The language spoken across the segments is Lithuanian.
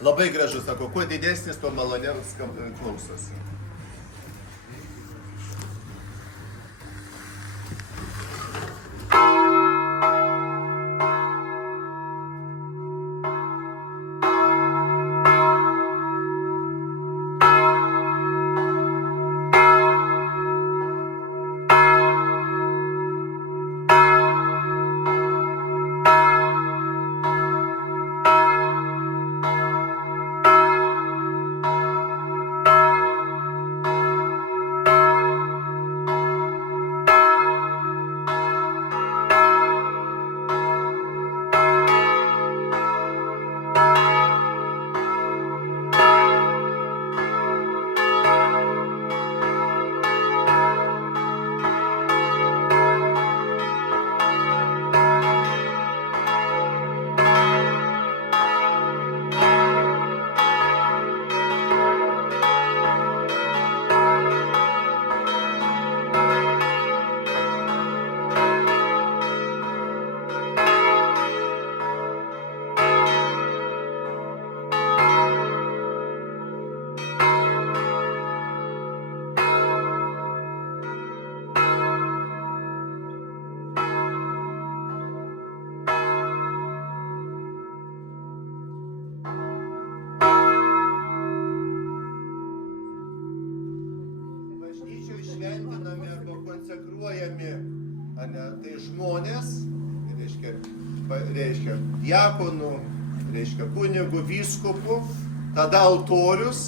Labai gražu, sako, kuo didesnis, tuo maloniau klausosi. Šventinami arba konsekruojami, tai žmonės, reiškia diakonų, reiškia kunigų, vyskupų, tada altorius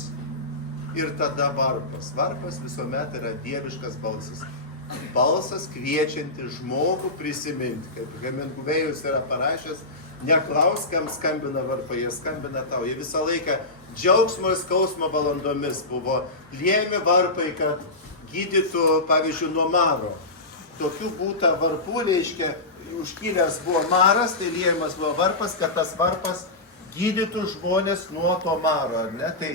ir tada varpas. Varpas visuomet yra dieviškas balsas. Balsas kviečiantis žmogų prisiminti, kaip Hemingvėjus yra parašęs, neklausk, kam skambina varpai, jie skambina tau. Jie visą laiką džiaugsmo ir skausmo valandomis buvo liejami varpai, kad gydytų, pavyzdžiui, nuo maro. Tokių būta varpų, reiškia, užkilęs buvo maras, tai liejamas buvo varpas, kad tas varpas gydytų žmonės nuo to maro, ar ne? Tai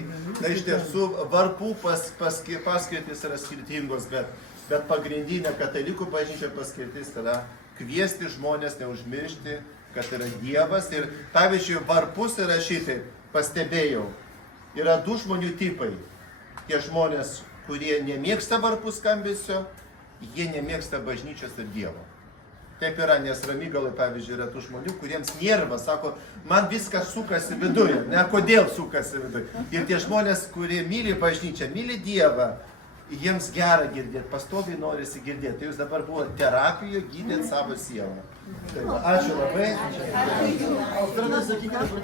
iš tiesų varpų paskirtis yra skirtingos, bet pagrindinė katalikų bažnyčia paskirtis yra kviesti žmonės, neužmiršti, kad yra Dievas. Ir pavyzdžiui, varpus yra šitai, pastebėjau, yra du žmonių tipai. Tie žmonės, kurie nemėgsta varpų skambesio, jie nemėgsta bažnyčios ir Dievo. Taip yra, nes Ramygalai, pavyzdžiui, yra tų žmonių, kuriems nervas, sako, man viskas sukasi viduje, ne kodėl sukasi viduje. Ir tie žmonės, kurie myli bažnyčią, myli Dievą, jiems gera girdėti, pastoviai norisi girdėti. Tai jūs dabar buvo terapijoje gydėti savo sielą. Tai, ačiū labai.